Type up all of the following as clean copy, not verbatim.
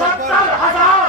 70,000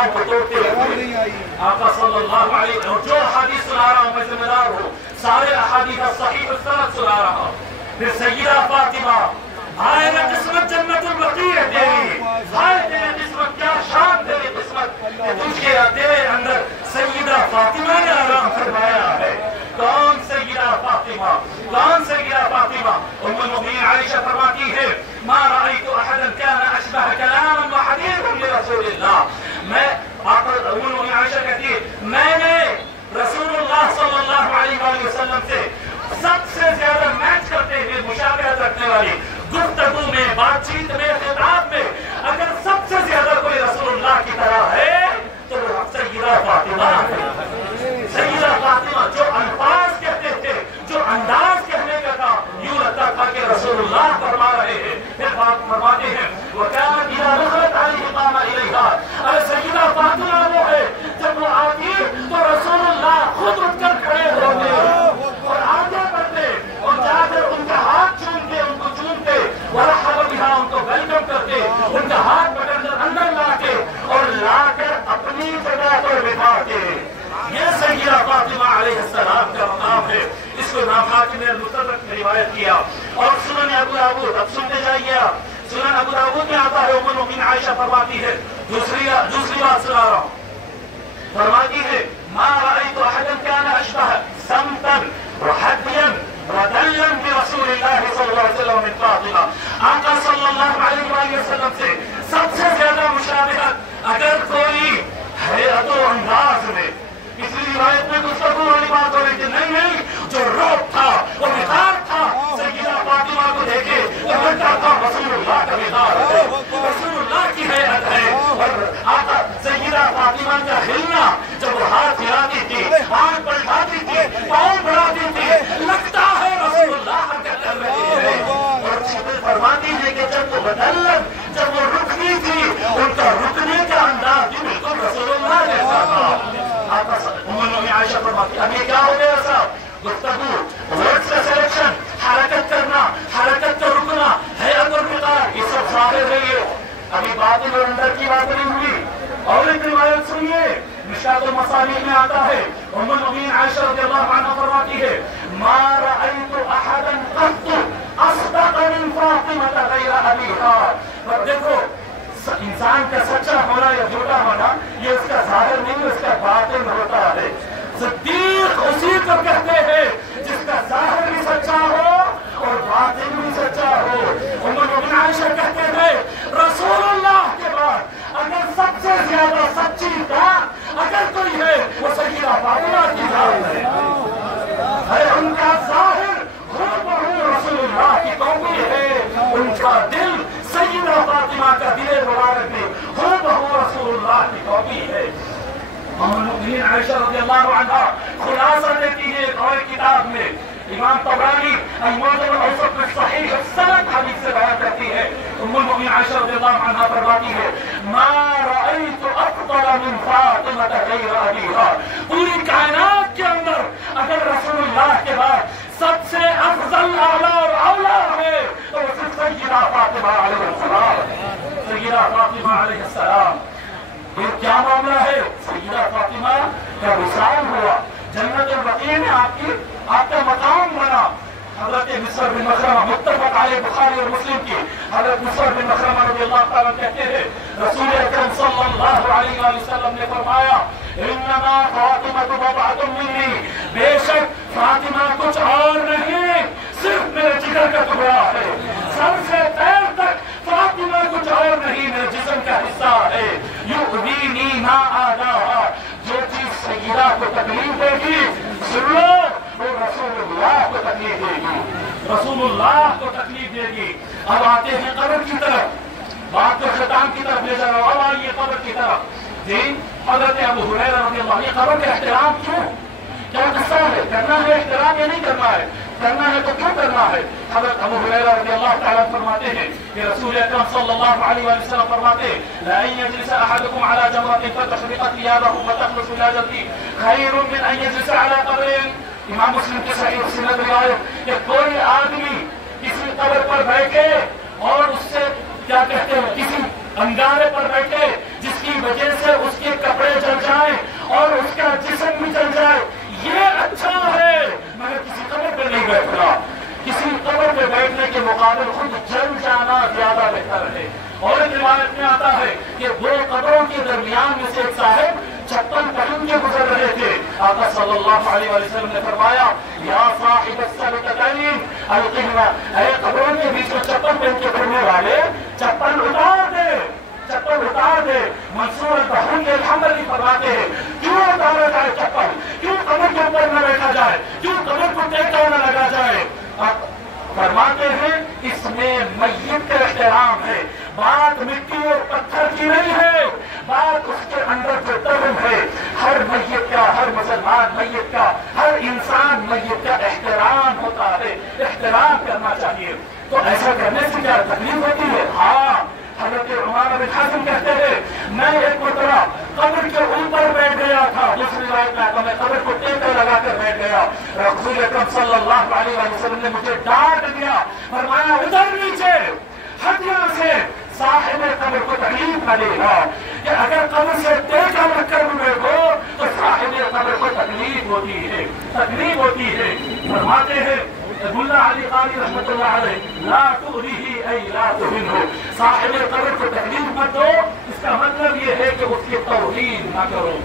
پاؤں کو توڑتے ہوئے آقا صلی اللہ علیہ وسلم. اور جو حدیث سنا رہا ہوں میں ذمہ دار ہوں, سارے احادیث صحیح السند سنا رہا ہوں. پھر سیدہ فاطمہ, ہائے نہ قسمت جنت البقیع ہے تیری, ہائے تیری قسمت, کیا شان تیری قسمت کہ تجھے تیرے اندر سیدہ فاطمہ نے آرام فرمایا ہے. کون سیدہ فاطمہ, کون سیدہ فاطمہ؟ ام المؤمنین عائشہ فرماتی ہے ما رأيت احدا كان اشبه كلاما وحديثا لرسول الله. میں ام المؤمنین عائشہ کہتی ہے میں نے رسول اللہ صلی اللہ علیہ وآلہ وسلم سے سب سے زیادہ میچ کرتے ہوئے مشابہت رکھنے والی گفتگو میں, بات چیت میں, خطاب میں اگر سب سے زیادہ کوئی رسول اللہ کی طرح ہے تو وہ سیدہ فاطمہ ہے. سیدہ فاطمہ جو الفاظ کہتے تھے, جو انداز کہنے کا تھا, یوں لگتا تھا کہ رسول اللہ فرما رہے ہیں. پھر بات فرماتے ہیں وَكَانَتْ إِذَا دَخَلَتْ عَلَيْهِ قَامَ إِلَيْهَا. ارے سیدہ فاطمہ وہ ہے جب وہ آتی تو رسول اللہ خود اٹھ کر کھڑے ہوتے اور آگے بڑھتے اور جا کر ان کا ہاتھ چومتے, ان کو چومتے, وَرَحَّبَ بِهَا, ان کو ویلکم کرتے, ان کا ہاتھ پکڑ کر اندر لاتے اور لا کر اپنی جگہ پر بٹھاتے. یہ سیدہ فاطمہ علیہ السلام کا مقام ہے. اس کو امام حاکم نے المستدرک میں روایت کیا. اور سنن ابو داؤد, اب سنتے جائیے آپ, سنن ابو داؤد میں آتا ہے ام المؤمنین عائشہ فرماتی ہے, دوسری بات سنا رہا ہوں, فرماتی ہے ما رأيت احدا كان اشبه سمتا وحديا ودلا برسول الله صلی اللہ علیہ وسلم من فاطمہ. آقا صلی اللہ علیہ وآلہ وسلم سے سب سے زیادہ مشابہت اگر کوئی حیرت و انداز میں, پچھلی روایت میں گفتگو والی بات ہو رہی تھی, نہیں جو روپ تھا, وہ مثال تھا, سیدہ فاطمہ کو دیکھے تو لگتا تھا رسول اللہ کا مثال ہے, رسول اللہ کی حیرت ہے. اور آقا سیدہ فاطمہ کا ہلنا, جب وہ ہاتھ ہلاتی تھی, آنکھ پلٹاتی تھی, پاؤں بڑھاتی تھی, لگتا ہے رسول اللہ کا کر رہی ہے. اور فرماتی ہے کہ جب وہ بدلن, جب وہ رکتی تھی, ان کا رکنے کا انداز بھی بالکل رسول اللہ جیسا تھا. ام المؤمنین عائشہ فرماتی اب یہ کیا ہو گیا صاحب, گفتگو, ورڈز کا سلیکشن, حرکت کرنا, حرکت کا رکنا, حیات اور مقدار, یہ سب ظاہر ہے. یہ ابھی باطن اور اندر کی بات نہیں ہوئی. اور ایک روایت سنیے, مشکات المصابیح میں آتا ہے, ام المؤمنین عائشہ رضی اللہ عنہا فرماتی ہے ما رأيت احدا قط اصدق من فاطمة غیر ابیہا. پر دیکھو انسان کا سچا ہونا یا جھوٹا ہونا یہ اس کا ظاہر نہیں, اس کا باطن ہوتا ہے. صدیق اسی کو کہتے ہیں جس کا ظاہر بھی سچا ہو اور باطن بھی سچا ہو. ام المؤمنین عائشہ کہتے ہیں رسول اللہ کے بعد اگر سب سے زیادہ سچی بات اگر کوئی ہے وہ سیدہ فاطمہ کی ذات ہے. ان کا ظاہر رسول اللہ کی کاپی ہے, ان کا دل سیدہ فاطمہ کا دل مبارک میں ہو بہو رسول اللہ کی کاپی ہے. ام المؤمنین عائشہ رضی اللہ عنہا خلاصہ دیتی ہے ایک اور کتاب میں, امام طبرانی المعجم الاوسط میں صحیح السند حدیث سے بیان کرتی ہے. ام المؤمنین عائشہ رضی اللہ عنہا فرماتی ہے ما رأيت افضل من فاطمة غیر ابیہا. پوری کائنات کے اندر اگر رسول اللہ کے بعد سب سے افضل اعلیٰ اور اولیٰ ہے تو وہ صرف سیدہ فاطمہ علیہ السلام. سیدہ فاطمہ علیہ السلام, یہ کیا معاملہ ہے؟ سیدہ فاطمہ کا وصال ہوا, جنت البقیع میں آپ کا مقام بنا. حضرت مصعب بن مخرمہ, متفق علیہ بخاری اور مسلم کی, حضرت مصعب بن مخرمہ رضی اللہ تعالیٰ کہتے ہیں رسول اکرم صلی اللہ علیہ وآلہ وسلم نے فرمایا انما فاطمہ بضعۃ منی, بے شک فاطمہ کچھ اور نہیں, صرف میرے جگر کا ٹکڑا ہے. سر سے پیر تک فاطمہ کچھ اور نہیں, میرے جسم کا حصہ ہے. یؤذینی ما آذاہا, جو چیز سیدہ کو تکلیف دے گی سن لو وہ رسول اللہ کو تکلیف دے گی, رسول اللہ کو تکلیف دے گی. اب آتے ہیں قبر کی طرف, بات کو ختام کی طرف لے جا رہا ہوں. اب آئیے قبر کی طرف. جی حضرت ابو ہریرہ رضی اللہ عنہ, یہ قبر کا احترام کیوں, کیا قصہ ہے, کرنا ہے احترام یا نہیں کرنا ہے, کرنا ہے تو کیوں کرنا ہے؟ حضرت ابو ہریرہ رضی اللہ تعالیٰ فرماتے ہیں کہ رسول اکرم صلی اللہ علیہ وسلم فرماتے ہیں لَأَن يَجْلِسَ أَحَدُكُمْ عَلَى جَمْرَةٍ فَتَحْرِقَ ثِيَابَهُ فَتَخْلُصُ إِلَى جَلْدِهِ خَيْرٌ مِّنْ أَن يَجْلِسَ عَلَى قَبْرٍ. امام مسلم کی صحیح سند روایت کہ کوئی آدمی کسی قبر پر بیٹھے اور اس سے کیا کہتے ہیں کسی انگارے پر بیٹھے جس کی وجہ سے اس کے جانا زیادہ بہتر ہے۔ اور ایک روایت میں آتا ہے کہ دو قبروں کے درمیان میں سے ایک صاحب چپل پہن کے گزر رہے تھے۔ آقا صلی اللہ علیہ وسلم نے فرمایا یا صاحب السبتین القہوہ، اے قبروں کے بیچ میں چپل پہن کے پھرنے والے چپل اتار دے، چپل اتار دے۔ منصور البحرین کے الحمد فرماتے ہیں کیوں اتارا جائے چپل، کیوں قبر کے اوپر نہ بیٹھا جائے، کیوں قبر کو ٹیکا نہ لگا جائے؟ فرماتے ہیں اس میں میت کا احترام ہے، بات مٹی اور پتھر کی نہیں ہے، بات اس کے اندر جو دفن ہے۔ ہر میت کا، ہر مسلمان میت کا، ہر انسان میت کا احترام ہوتا ہے، احترام کرنا چاہیے۔ تو ایسا کرنے سے کیا تکلیف ہوتی ہے؟ ہاں، حضرت عمر بن حازم کہتے ہیں میں ایک مرتبہ قبر کے اوپر بیٹھ گیا تھا، دوسری روایت میں آتا میں قبر کو ٹیکا لگا کر بیٹھ گیا، رسول اکرم صلی اللہ علیہ وسلم نے مجھے ڈانٹ دیا، فرمایا ادھر نیچے ہٹ یہاں سے، صاحب قبر کو تکلیف نہ دے گا، کہ اگر قبر سے ٹیکا لگ کر بیٹھو تو صاحب قبر کو تکلیف ہوتی ہے، تکلیف ہوتی ہے۔ فرماتے ہیں ملا علی قاری رحمۃ اللہ علیہ لا تؤذیہ ای لا تہنہ، صاحب قبر کو تکلیف مت دو، اس کا مطلب یہ ہے کہ اس کی توہین نہ کرو،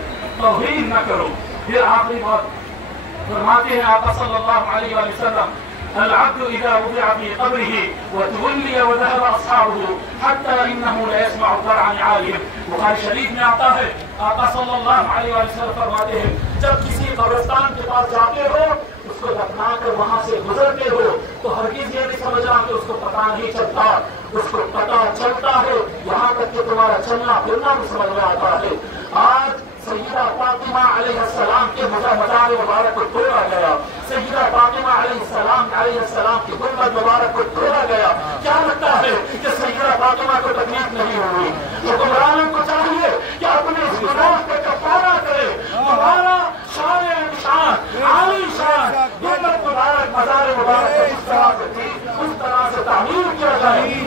توہین نہ کرو۔ پھر آخری بات فرماتے ہیں آقا صلی اللہ علیہ وسلم العبد اذا وضع في قبره وتولي وذهب اصحابه حتى انه لا يسمع قرع نعالهم، بخاری شریف میں آتا ہے آقا صلی اللہ علیہ وسلم فرماتے ہیں جب کسی قبرستان کے پاس جاتے ہو، اس کو دفنا کر وہاں سے گزرتے ہو تو ہرگز یہ نہیں سمجھنا کہ اس کو پتہ نہیں چلتا، اس کو پتہ چلتا ہے، یہاں تک کہ تمہارا چلنا پھرنا بھی سمجھ میں آتا ہے۔ آج سیدہ فاطمہ علیہ السلام کے مزار مبارک کو توڑا گیا، سیدہ فاطمہ علیہ السلام کی گنبد مبارک کو توڑا گیا۔ کیا لگتا ہے کہ سیدہ فاطمہ کو تکلیف نہیں ہوئی؟ حکمرانوں کو چاہیے کہ اپنے اس گناہ کا کفارہ کرے، ہمارا شان شان عالی شان گنبد مبارک مزار مبارک اس طرح سے تھی، اس طرح سے تعمیر کیا جائے۔